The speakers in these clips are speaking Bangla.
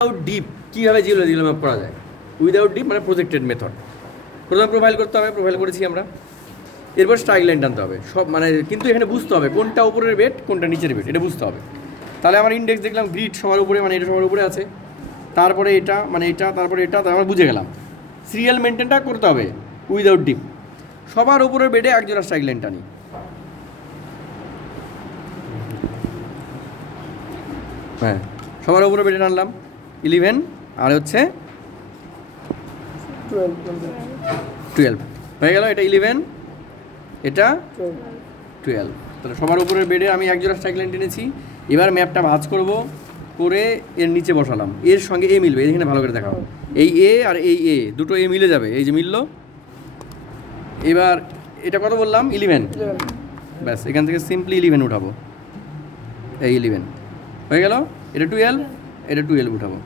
উইদাউট ডিপ কীভাবে জিওলজিক্যাল ম্যাপ করা যায়? উইদাউট ডিপ মানে প্রজেক্টেড মেথড প্রথমে প্রোফাইল করতে হবে প্রোফাইল করেছি আমরা। এরপর স্ট্রাইক লাইন টানতে হবে। সব মানে কিন্তু এখানে বুঝতে হবে কোনটা উপরের বেড কোনটা নিচের বেড এটা বুঝতে হবে। তাহলে আমার ইন্ডেক্স দেখলাম গ্রিড সবার উপরে মানে এটা সবার উপরে আছে। তারপরে এটা মানে এটা, তারপরে এটা তারপর বুঝে গেলাম। সিরিয়াল মেনটেনটা করতে হবে উইদাউট ডিপ সবার উপরের বেডে একজোড়া স্ট্রাইক লাইন টানি। হ্যাঁ সবার উপরে বেডে টানলাম। ইলেভেন, আর হচ্ছে টুয়েলভ। হয়ে গেল, এটা ইলেভেন, এটা টুয়েলভ। তাহলে সবার উপরের বেডে আমি এক জোড়া স্ট্রাইক টেনেছি। এবার ম্যাপটা ভাঁজ করব, করে এর নিচে বসালাম। এর সঙ্গে এ মিলবে এখানে ভালো করে দেখাও। এই এ আর এই এ, দুটো এ মিলে যাবে, এই যে মিললো। এবার এটা কত বললাম? ইলেভেন। ব্যাস, এখান থেকে সিম্পলি ইলেভেন উঠাবো। এই ইলেভেন। হয়ে গেল? এটা টুয়েলভ? এটা টুয়েলভ উঠাবো।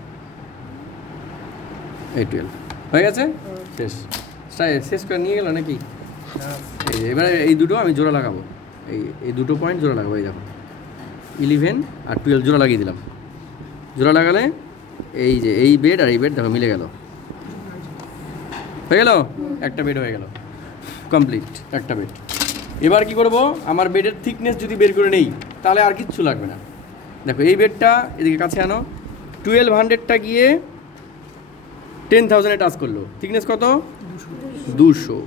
এই টুয়েলভ। হয়ে গেছে? শেষ। শেষ করে নিয়ে গেল নাকি? এই এবারে এই দুটো আমি জোড়া লাগাবো। এই এই দুটো পয়েন্ট জোড়া লাগাবো এই দেখো। ইলেভেন আর টুয়েলভ জোড়া লাগিয়ে দিলাম। জোড়া লাগালে এই যে এই বেড আর এই বেড দেখো মিলে গেল। হয়ে গেল? একটা বেড হয়ে গেল। কমপ্লিট একটা বেড এবার কি করব? আমার বেডের থিকনেস যদি বের করে নেই তাহলে আর কিচ্ছু লাগবে না। দেখো এই বেডটা এদিকে কাছে আনো। টুয়েলভ হান্ড্রেডটা গিয়ে টেন থাউজেন্ডে টাচ করল। থিকনেস কত? দুশো।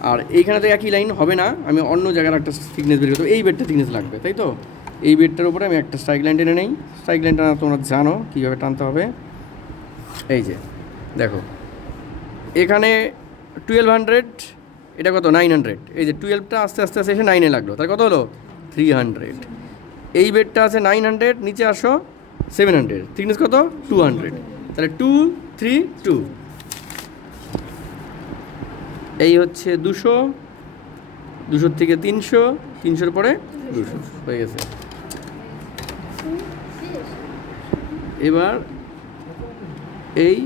আর এইখানে তো একই লাইন? হবে না। আমি অন্য জায়গার একটা থিকনেস বের করতে এই বেডটা থিকনেস লাগবে, তাই তো? এই বেডটার উপরে আমি একটা স্ট্রাইক লাইন টেনে নেই। স্ট্রাইক লাইনটা তোমরা জানো কীভাবে টানতে হবে। এই যে, দেখো। এখানে টুয়েলভ হান্ড্রেড, এটা কত? Nine hundred. এই যে টুয়েলভটা আস্তে আস্তে আস্তে এসে নাইনে লাগল। তার কত হলো? Three hundred. এই বেডটা আছে নাইন হান্ড্রেড। নিচে আসো। সেভেন হান্ড্রেড থিকনেস কত? টু হান্ড্রেড তাহলে টু থ্রি টু এই হচ্ছে দুশো, দুশোর থেকে তিনশো, তিনশোর পরে দুশো। হয়ে গেছে। এবার এই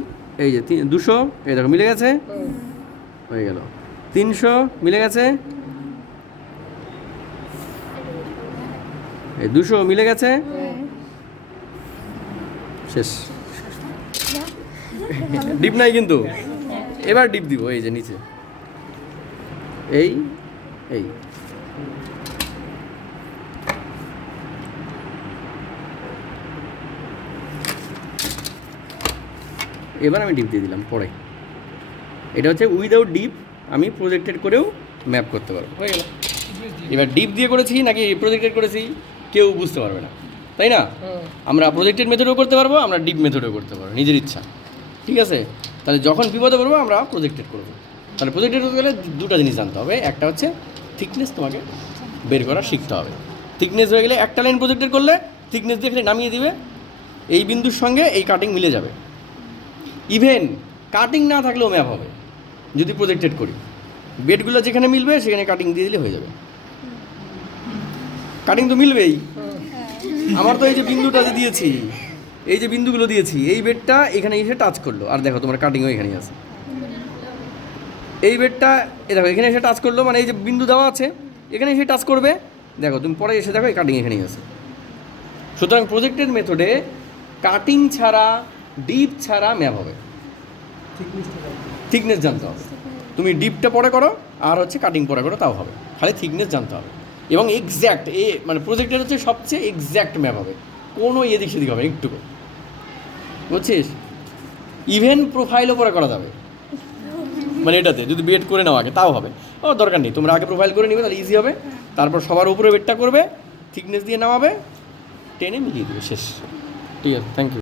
এই যে দুশো, এই দেখো মিলে গেছে? হয়ে গেল। তিনশো মিলে গেছে? এই দুশো মিলে গেছে? শেষ। ডিপ নাই কিন্তু। এবার ডিপ দিব, এই যে নিচে। এই এই। এবার আমি ডিপ দিয়ে দিলাম, পরে। এটা হচ্ছে উইদাউট ডিপ আমি প্রজেক্টেড করেও ম্যাপ করতে পারব। হয়ে গেল। এবার ডিপ দিয়ে করেছি নাকি প্রজেক্টেড করেছি, কেউ বুঝতে পারবে না। তাই না? আমরা প্রজেক্টেড মেথডেও করতে পারব আমরা ডিপ মেথডেও করতে পারব নিজের ইচ্ছা। ঠিক আছে? তাহলে যখন বিপদে পড়ব আমরা প্রজেক্টেড করব। তাহলে প্রজেক্টেড করতে গেলে দুটো জিনিস জানতে হবে। একটা হচ্ছে থিকনেস তোমাকে বের করা শিখতে হবে। থিকনেস হয়ে গেলে একটা লাইন প্রজেক্টেড করলে থিকনেস দিয়ে নামিয়ে দিবে। এই বিন্দুর সঙ্গে এই কাটিং মিলে যাবে। ইভেন কাটিং না থাকলেও ম্যাপ হবে যদি প্রজেক্টেড করি। বেডগুলো যেখানে মিলবে সেখানে কাটিং দিয়ে দিলে হয়ে যাবে। কাটিং তো মিলবেই। আমার তো এই যে বিন্দুটা যে দিয়েছি, এই যে বিন্দুগুলো দিয়েছি, এই বেডটা এখানে এসে টাচ করল। আর দেখো, তোমার কাটিংও এখানেই আছে। এই বেডটা এ দেখো, এখানে এসে টাচ করল মানে এই যে বিন্দু দেওয়া আছে, এখানে এসে টাচ করবে। দেখো, তুমি পরে এসে দেখো, এই কাটিং এখানেই আছে। সুতরাং প্রজেক্টেড মেথডে কাটিং ছাড়া ডিপ ছাড়া ম্যাপ হবে। থিকনেস জানতে হবে। তুমি ডিপটা পরে করো, আর হচ্ছে কাটিং পরে করো, তাও হবে। খালি থিকনেস জানতে হবে। এবং এক্স্যাক্ট এ মানে প্রজেক্টের হচ্ছে সবচেয়ে এক্স্যাক্ট ম্যাপ হবে। কোনো এদিক সেদিক হবে না, একটু বুঝছিস? ইভেন প্রোফাইলও পরে করা যাবে। মানে এটাতে যদি বেড করে নাও আগে তাও হবে। ও দরকার নেই তোমরা আগে প্রোফাইল করে নিবে তাহলে ইজি হবে। তারপর সবার উপরে বেডটা করবে থিকনেস দিয়ে নামাবে টেনে মিলিয়ে দেবে শেষ। ঠিক আছে থ্যাংক ইউ